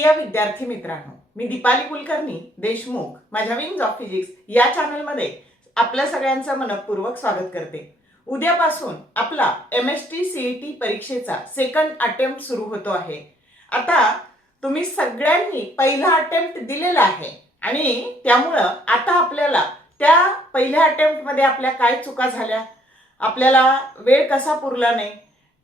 प्रिय विद्यार्थी मित्रांनो, मी दीपाली कुलकर्णी देशमुख माझ्या विंग्स ऑफ फिजिक्स या चॅनलमध्ये आपल्या सगळ्यांचं मनपूर्वक स्वागत करते। उद्यापासून आपला MST CET परीक्षेचा सेकंड अटेम्प्ट सुरू होतो आहे। आता तुम्ही सगळ्यांनी पहिला अटेम्प्ट दिलेला आहे आणि त्यामुळे आता आपल्याला त्या पहिल्या अटेम्प्ट मध्ये आपल्या काय चुका झाल्या, आपल्याला वेळ कसा पुरला नाही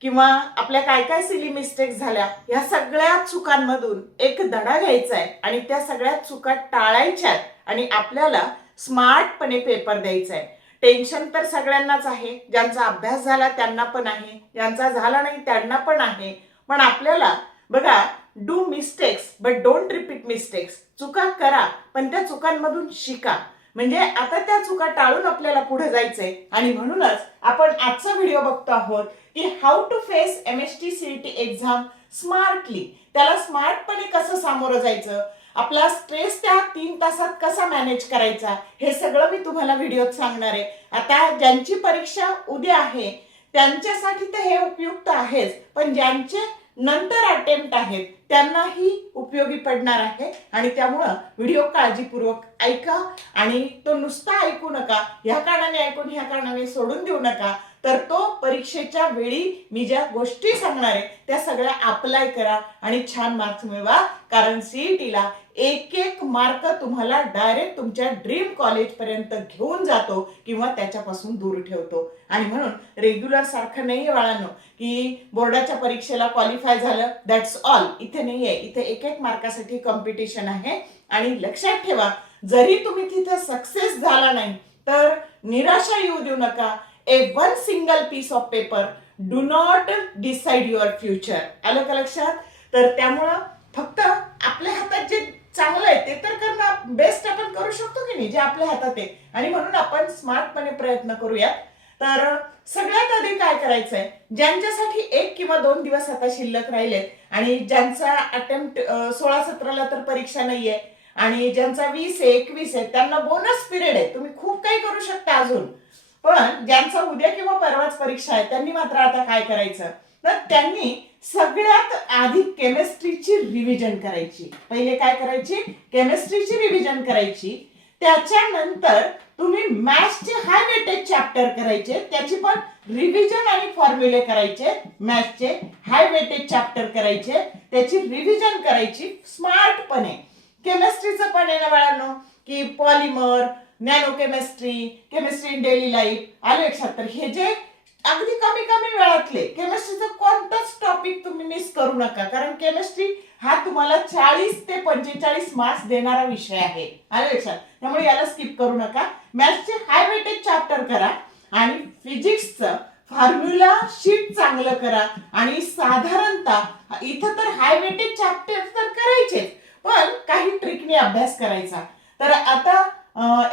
किंवा आपल्या काय काय सिली मिस्टेक्स झाल्या, या सगळ्या चुकांमधून एक धडा घ्यायचा आहे आणि त्या सगळ्या चुका टाळायच्या आणि आपल्याला स्मार्टपणे पेपर द्यायचा आहे। टेन्शन तर सगळ्यांनाच आहे, ज्यांचा अभ्यास झाला त्यांना पण आहे, ज्यांचा झाला नाही त्यांना पण आहे। पण आपल्याला बघा, do mistakes but don't repeat mistakes. चुका करा पण त्या चुकांमधून शिका, म्हणजे आता त्या चुका टाळून आपल्याला पुढे जायचंय। आणि म्हणूनच आपण आजचा व्हिडिओ बघतो आहोत की how to face MST CET exam smartly. त्याला स्मार्टपणे कसं सामोरं जायचं, आपला स्ट्रेस त्या 3 तासात कसा मॅनेज करायचा, हे सगळं मी तुम्हाला व्हिडिओत सांगणार आहे। आता ज्यांची परीक्षा उद्या आहे त्यांच्यासाठी तर हे उपयुक्त आहेच, पण ज्यांचे नंतर अटेम्प्ट आहेत त्यांनाही उपयोगी पडणार आहे। आणि त्यामुळे व्हिडिओ काळजीपूर्वक ऐका आणि तो नुसता ऐकू नका, ह्या कारणाने ऐकून ह्या कारणाने सोडून देऊ नका, तर तो परीक्षेच्या वेळी मी ज्या गोष्टी सांगणार आहे त्या सगळ्या अप्लाय करा आणि छान मार्क्स मिळवा। कारण सीईटीला एक एक मार्क तुम्हाला डायरेक्ट तुमच्या ड्रीम कॉलेज पर्यंत घेऊन जातो किंवा त्याच्यापासून दूर ठेवतो। आणि म्हणून रेग्युलर सारखं नाहीये बाळांनो की बोर्डाच्या परीक्षेला क्वालिफाय झालं दॅट्स ऑल, इथे नाहीये। इथे एक एक मार्कासाठी कॉम्पिटिशन आहे। आणि लक्षात ठेवा, जरी तुम्ही तिथे सक्सेस झाला नाही तर निराशा येऊ देऊ नका। A one single piece of paper do not decide your future. आलं का लक्षात? तर त्यामुळं फक्त आपल्या हातात जे चांगलं आहे ते तर करणं बेस्ट आपण करू शकतो की नाही, जे आपल्या हातात आहे। आणि म्हणून आपण स्मार्टपणे प्रयत्न करूया। तर सगळ्यात आधी काय करायचंय, ज्यांच्यासाठी 1 किंवा 2 दिवस आता शिल्लक राहिलेत आणि ज्यांचा अटेम्प्ट 16-17 ला तर परीक्षा नाहीये आणि ज्यांचा 20 आहे 21 आहे त्यांना बोनस पिरियड आहे, तुम्ही खूप काही करू शकता अजून। पण ज्यांचा उद्या किंवा परवाच परीक्षा आहे त्यांनी मात्र आता काय करायचं, तर त्यांनी सगळ्यात आधी केमिस्ट्रीची रिव्हिजन करायची। पहिले काय करायची, केमिस्ट्रीची रिव्हिजन करायची। त्याच्यानंतर तुम्ही मॅथ्सचे हाय वेटेज चॅप्टर करायचे, त्याची पण रिव्हिजन आणि फॉर्म्युले करायचे। मॅथ्सचे हाय वेटेज चॅप्टर करायचे, त्याची रिव्हिजन करायची स्मार्टपणे। केमिस्ट्रीचं पण आहे ना बाळांनो की polymer, nano chemistry, chemistry in daily life, आले लक्षात? तर हे जे अगदी कमी वेळातले केमिस्ट्रीचं कोणताच टॉपिक तुम्ही मिस करू नका, कारण केमिस्ट्री हा तुम्हाला 40 ते 45 मार्क्स देणारा विषय आहे, आले लक्षात? त्यामुळे याला स्किप करू नका। मॅथ्सचे हाय वेटेज चॅप्टर करा आणि फिजिक्सचं फॉर्म्युला शीट चांगलं करा। आणि साधारणतः इथं तर हाय वेटेज चॅप्टर तर करायचेच, पण काही ट्रिकने अभ्यास करायचा। तर आता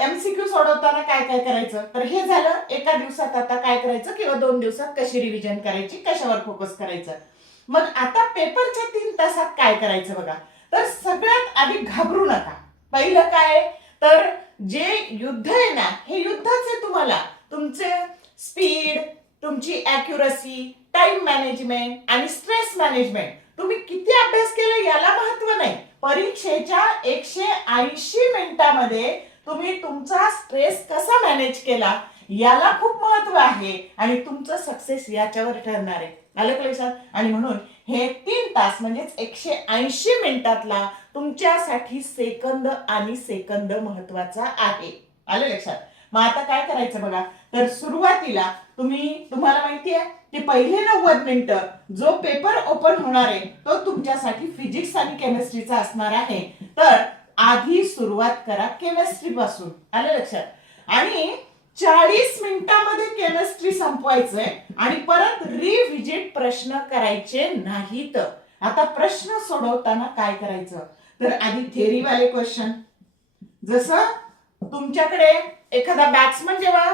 MCQ सोडवताना काय काय करायचं, तर हे झालं एका दिवसात आता काय करायचं किंवा 2 दिवसात कशी रिव्हिजन करायची, कशावर फोकस करायचं। मग आता पेपरच्या 3 तासात काय करायचं बघा, तर सगळ्यात आधी घाबरू नका। पहिलं काय, तर जे युद्ध आहे ना हे युद्धच आहे तुम्हाला, तुमचे स्पीड, तुमची ॲक्युरसी, टाइम मॅनेजमेंट आणि स्ट्रेस मॅनेजमेंट। तुम्ही किती अभ्यास केला याला महत्व नाही, परीक्षेच्या 180 मिनिटांमध्ये तुम्ही तुमचा स्ट्रेस कसा मॅनेज केला याला खूप महत्व आहे आणि तुमचं सक्सेस याच्यावर ठरणार आहे, आलं का लक्षात? आणि म्हणून हे 3 तास म्हणजेच 180 मिनिटातला तुमच्यासाठी सेकंद आणि सेकंद महत्वाचा आहे, आलं लक्षात? मग आता काय करायचं बघा, तर सुरुवातीला तुम्हाला माहिती आहे की पहिले 90 मिनिटं जो पेपर ओपन होणार आहे तो तुमच्यासाठी फिजिक्स आणि केमिस्ट्रीचा असणार आहे। तर आधी सुरुवात करा केमिस्ट्री पासून, आलं लक्षात? आणि 40 मिनिटांमध्ये केमिस्ट्री संपवायचंय आणि परत रिव्हिजिट प्रश्न करायचे नाहीत। आता प्रश्न सोडवताना काय करायचं, तर आधी थेअरी वाले क्वेश्चन, जसं तुमच्याकडे एखादा बॅट्समन जेव्हा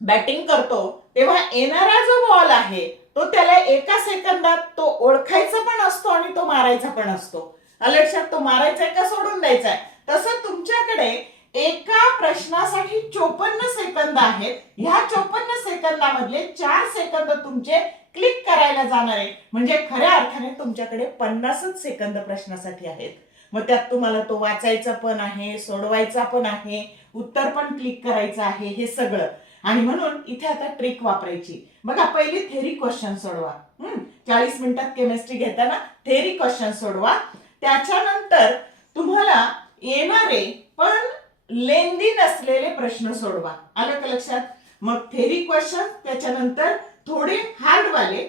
बॅटिंग करतो तेव्हा येणारा जो बॉल आहे तो त्याला एका सेकंदात तो ओळखायचा पण असतो आणि तो मारायचा पण असतो, लक्षात? तो मारायचा आहे का सोडून द्यायचा आहे, तसं तुमच्याकडे एका प्रश्नासाठी 54 सेकंद आहेत। ह्या 54 सेकंदामधले 4 सेकंद तुमचे क्लिक करायला जाणार आहे, म्हणजे खऱ्या अर्थाने तुमच्याकडे 50च सेकंद प्रश्नासाठी आहेत. मग त्यात तुम्हाला तो वाचायचा पण आहे, सोडवायचा पण आहे, उत्तर पण क्लिक करायचं आहे, हे सगळं. आणि म्हणून इथे आता ट्रिक वापरायची. बघा, पहिली थेरी क्वेश्चन सोडवा. 40 मिनिटात केमिस्ट्री घेताना थेरी क्वेश्चन सोडवा. त्याच्यानंतर तुम्हाला येणारे पण लेंदी नसलेले प्रश्न सोडवा. आलं का लक्षात? मग थेरी क्वेश्चन, त्याच्यानंतर थोडे हार्डवाले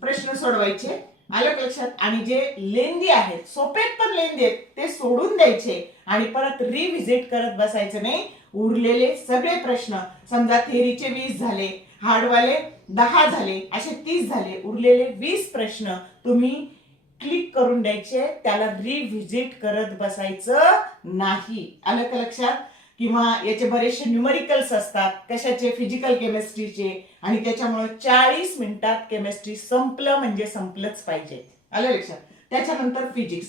प्रश्न सोडवायचे. आलं का लक्षात? आणि जे लेंदी आहेत, सोपेत पण लेंदी आहेत, ते सोडून द्यायचे आणि परत रिव्हिजिट करत बसायचं नाही. उरलेले सगळे प्रश्न, समजा थेरीचे 20 झाले, हार्डवाले 10 झाले, असे 30 झाले, उरलेले 20 प्रश्न तुम्ही क्लिक करून द्यायचे, त्याला रिव्हिजिट करत बसायचं नाही. आलं का लक्षात? किंवा याचे बरेचसे न्यूमरिकल्स असतात, कशाचे? फिजिकल केमिस्ट्रीचे. आणि त्याच्यामुळे 40 मिनिटात केमिस्ट्री संपलं म्हणजे संपलंच पाहिजे. आलं लक्षात? त्याच्यानंतर फिजिक्स.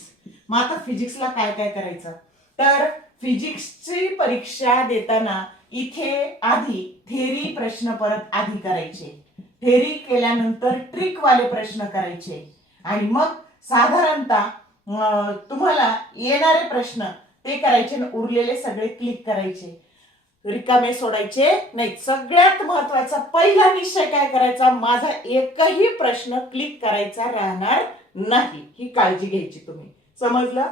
मग आता फिजिक्सला काय काय करायचं? तर फिजिक्सची परीक्षा देताना इथे आधी थेरी प्रश्न परत आधी करायचे, थेरी केल्यानंतर ट्रिक वाले प्रश्न करायचे आणि मग साधारणतः तुम्हाला येणारे प्रश्न ते करायचे, उरलेले सगळे क्लिक करायचे, रिकामे सोडायचे नाही. सगळ्यात महत्वाचा पहिला निश्चय काय करायचा? माझा एकही प्रश्न क्लिक करायचा राहणार नाही, ही काळजी घ्यायची तुम्ही. समजलं?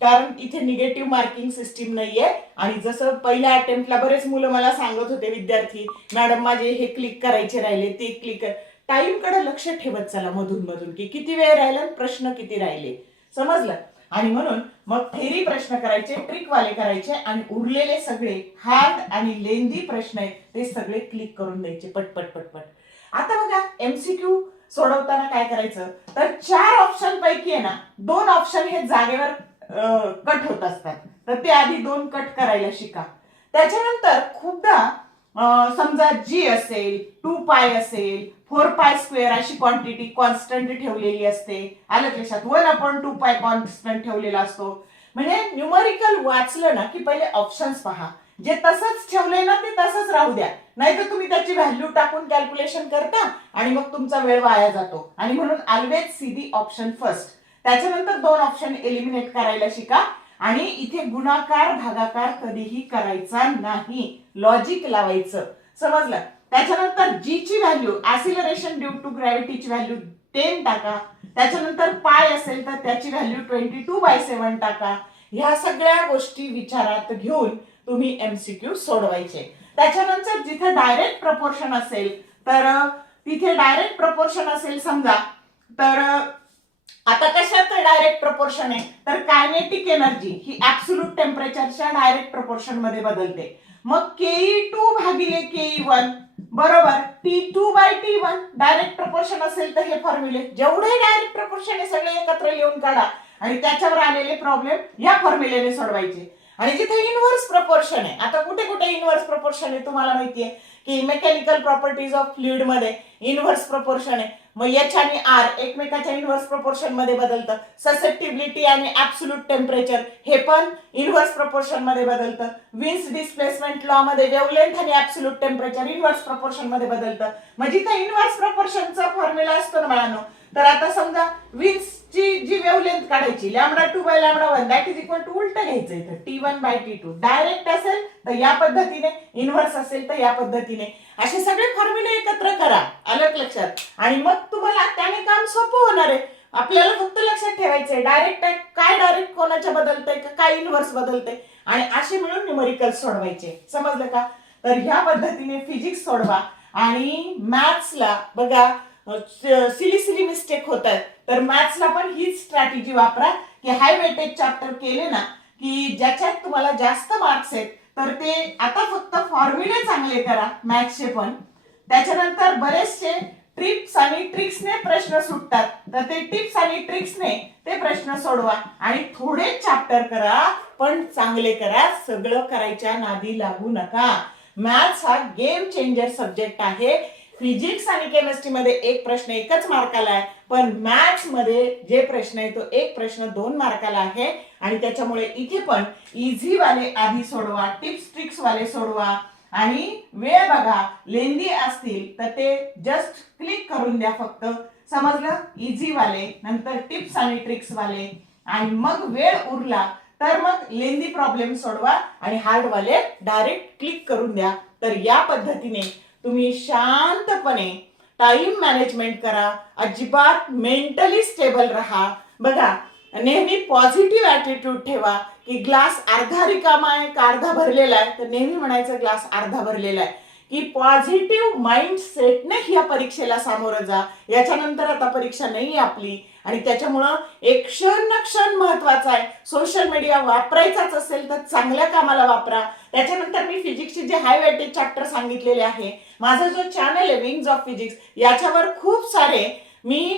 कारण इथे निगेटिव्ह मार्किंग सिस्टीम नाहीये. आणि जसं पहिल्या अटेम्प्टला बरेच मुलं मला सांगत होते, विद्यार्थी, मॅडम माझे हे क्लिक करायचे राहिले, ते क्लिक. टाइम कडे लक्ष ठेवत चला मधून मधून, की किती वेळ राहिला, प्रश्न किती राहिले. समजलं? आणि म्हणून मग थेरी प्रश्न करायचे, ट्रिक वाले करायचे आणि उरलेले सगळे हार्ड आणि लेंदी प्रश्न आहेत ते सगळे क्लिक करून द्यायचे पटपट पटपट. आता बघा, एमसीक्यू सोडवताना काय करायचं? तर 4 ऑप्शन पैकी आहे ना, 2 ऑप्शन हे जागेवर कट होत असतात, तर ते आधी 2 कट करायला शिका. त्याच्यानंतर खूपदा समजा जी असेल, 2 पाय असेल, 4 पाय स्क्वेअर अशी क्वांटिटी कॉन्स्टंट ठेवलेली असते. आलं लक्षात? 1/2 पाय कॉन्स्टंट ठेवलेला असतो. म्हणजे न्यूमरिकल वाचलं ना की पहिले ऑप्शन्स पहा, जे तसंच ठेवलंय ना ते तसंच राहू द्या, नाहीतर तुम्ही त्याची व्हॅल्यू टाकून कॅल्क्युलेशन करता आणि मग तुमचा वेळ वाया जातो. आणि म्हणून always see the option first. त्याच्यानंतर 2 ऑप्शन एलिमिनेट करायला शिका. आणि इथे गुणाकार भागाकार कधीही करायचा नाही, लॉजिक लावायचं. समजलं? त्याच्यानंतर जी ची व्हॅल्यू, ऍसिलरेशन ड्यू टू ग्रॅव्हिटीची व्हॅल्यू 10 टाका. त्याच्यानंतर पाय असेल तर त्याची व्हॅल्यू 22/7 टाका. ह्या सगळ्या गोष्टी विचारात घेऊन तुम्ही एमसीक्यू सोडवायचे. त्याच्यानंतर जिथे डायरेक्ट प्रपोर्शन असेल तर तिथे डायरेक्ट प्रपोर्शन असेल समजा, तर आता कशात डायरेक्ट प्रपोर्शन आहे? तर कायनेटिक एनर्जी ही ऍब्सोल्यूट टेम्परेचरच्या डायरेक्ट प्रपोर्शन मध्ये बदलते. मग Ke2 भागिले Ke1 बरोबर T2/T1. डायरेक्ट प्रपोर्शन असेल तर हे फॉर्म्युले, जेवढे डायरेक्ट प्रपोर्शन आहे सगळे एकत्र लिहून काढा आणि त्याच्यावर आलेले प्रॉब्लेम या फॉर्म्युलेने सोडवायचे. आणि जिथे इनव्हर्स प्रपोर्शन आहे, आता कुठे कुठे इनव्हर्स प्रपोर्शन आहे तुम्हाला माहितीये की मेकॅनिकल प्रॉपर्टीज ऑफ फ्लुइड मध्ये इनव्हर्स प्रपोर्शन आहे. मग एच आणि आर एकमेकाच्या इनव्हर्स प्रपोर्शन मध्ये बदलतं. ससेप्टिबिलिटी आणि ऍब्सोल्यूट टेम्परेचर हे पण इनव्हर्स प्रपोर्शन मध्ये बदलतं. विन्स डिस्प्लेसमेंट लॉ मध्ये वेव्हलेंथ आणि ऍब्सोल्यूट टेम्परेचर इनव्हर्स प्रपोर्शन मध्ये बदलतं. मग जिथे इनव्हर्स प्रपोर्शनचा फॉर्म्युला असतो ना बाळांनो, तर आता समजा विन्सची जी वेव्हलेंथ काढायची λ2/λ1 दॅट इज इक्वल टू उलट घ्यायचं इथं T1/T2. डायरेक्ट असेल तर या पद्धतीने, इनव्हर्स असेल तर या पद्धतीने. असे सगळे फॉर्म्युले एकत्र करा. आलं लक्षात? आणि मग तुम्हाला त्याने काम सोपं होणार आहे. आपल्याला फक्त लक्षात ठेवायचंय डायरेक्ट काय, डायरेक्ट कोणाच्या बदलतंय का, काय इनव्हर्स बदलतंय, आणि असे मिळून न्यूमरिकल सोडवायचे. समजलं का? तर ह्या पद्धतीने फिजिक्स सोडवा. आणि मॅथ्सला बघा सिली मिस्टेक होतात, तर मॅथ्सला पण हीच स्ट्रॅटेजी वापरा की हाय वेटेज चॅप्टर केले ना की ज्याच्यात तुम्हाला जास्त मार्क्स आहेत तर ते आता फक्त फॉर्म्युले चांगले करा मॅथ्सचे पण. त्याच्यानंतर बरेचसे टिप्स आणि ट्रिक्सने प्रश्न सुटतात, तर ते टिप्स आणि ट्रिक्सने ते प्रश्न सोडवा आणि थोडे चॅप्टर करा पण चांगले करा. सगळं करायच्या नादी लागू नका. मॅथ्स हा गेम चेंजर सब्जेक्ट आहे. फिजिक्स आणि केमिस्ट्री मध्ये एक प्रश्न 1च मार्काला आहे, पण मॅथ्स मध्ये जे प्रश्न आहे तो एक प्रश्न 2 मार्काला आहे. आणि त्याच्यामुळे इथे पण इझी वाले आधी सोडवा, टिप्स ट्रिक्स वाले सोडवा आणि वेळ बघा, लेंदी असतील तर ते जस्ट क्लिक करून द्या फक्त. समजलं? इझी वाले, नंतर टिप्स आणि ट्रिक्स वाले, आणि मग वेळ उरला तर मग लेंदी प्रॉब्लेम सोडवा आणि हार्ड वाले डायरेक्ट क्लिक करून द्या. तर या पद्धतीने तुम्ही शांतपणे टाइम मॅनेजमेंट करा, अजिबात मेंटली स्टेबल राहा. बघा, नेहमी पॉझिटिव्ह ऍटिट्यूड ठेवा की ग्लास अर्धा रिकामा आहे का अर्धा भरलेला आहे. तर नेहमी म्हणायचं ग्लास अर्धा भरलेला आहे. की पॉझिटिव्ह माइंड सेटने या परीक्षेला सामोरं जा. याच्यानंतर आता परीक्षा नाही आपली, आणि त्याच्यामुळं एक क्षण महत्वाचा आहे. सोशल मीडिया वापरायचाच असेल तर चांगल्या कामाला वापरा. त्याच्यानंतर मी फिजिक्सचे जे हाय वेटेज चॅप्टर सांगितलेले आहे, माझा जो चॅनल आहे विंग्स ऑफ फिजिक्स, याच्यावर खूप सारे मी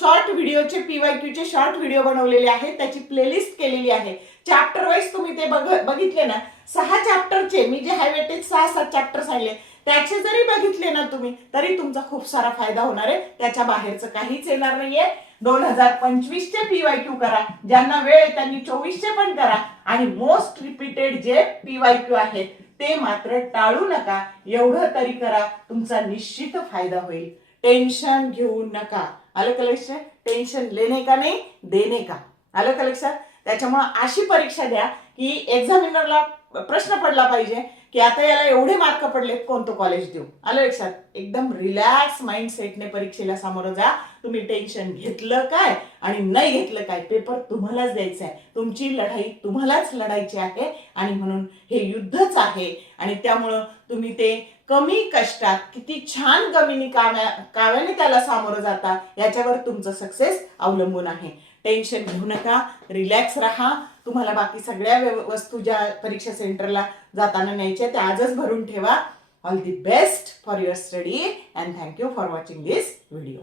शॉर्ट व्हिडिओचे PYQ चे शॉर्ट व्हिडिओ बनवलेले आहेत. त्याची प्लेलिस्ट केलेली आहे. चॅप्टर वाईज तुम्ही ते बघितले ना, 6 चॅप्टरचे मी जे हाय वेटेज 6-7 चॅप्टर सांगले त्याचे जरी बघितले ना तुम्ही, तरी तुमचा खूप सारा फायदा होणार आहे. त्याच्या बाहेरचं काहीच येणार नाहीये. 2025 चे PYQ करा, ज्यांना वेळ आहे त्यांनी 24 चे पण करा, आणि मोस्ट रिपीटेड जे PYQ आहेत ते मात्र टाळू नका. एवढं तरी करा, तुमचा निश्चित फायदा होईल. टेन्शन घेऊ नका. आलं का लक्षात? टेन्शन लेने का नाही, देने का. आलं का लक्षात? त्याच्यामुळे अशी परीक्षा द्या की एक्झामिनरला प्रश्न पडला पाहिजे की आता याला एवढे मार्क पडलेत, कोणतं कॉलेज देऊ. आलं लक्षात? एकदम रिलॅक्स माइंड सेटने परीक्षेला सामोरं जा. तुम्ही टेन्शन घेतलं काय आणि नाही घेतलं काय, पेपर तुम्हालाच द्यायचा आहे. तुमची लढाई तुम्हालाच लढायची आहे, आणि म्हणून हे युद्धच आहे. आणि त्यामुळं तुम्ही ते कमी कष्टात किती छान गमिनी काव्याने त्याला सामोरं जाता, याच्यावर तुमचं सक्सेस अवलंबून आहे. टेन्शन घेऊ नका, रिलॅक्स राहा. तुम्हाला बाकी सगळ्या वस्तू ज्या परीक्षा सेंटरला जाताना न्यायच्या त्या आजच भरून ठेवा. All the best for your study, and thank you for watching this video.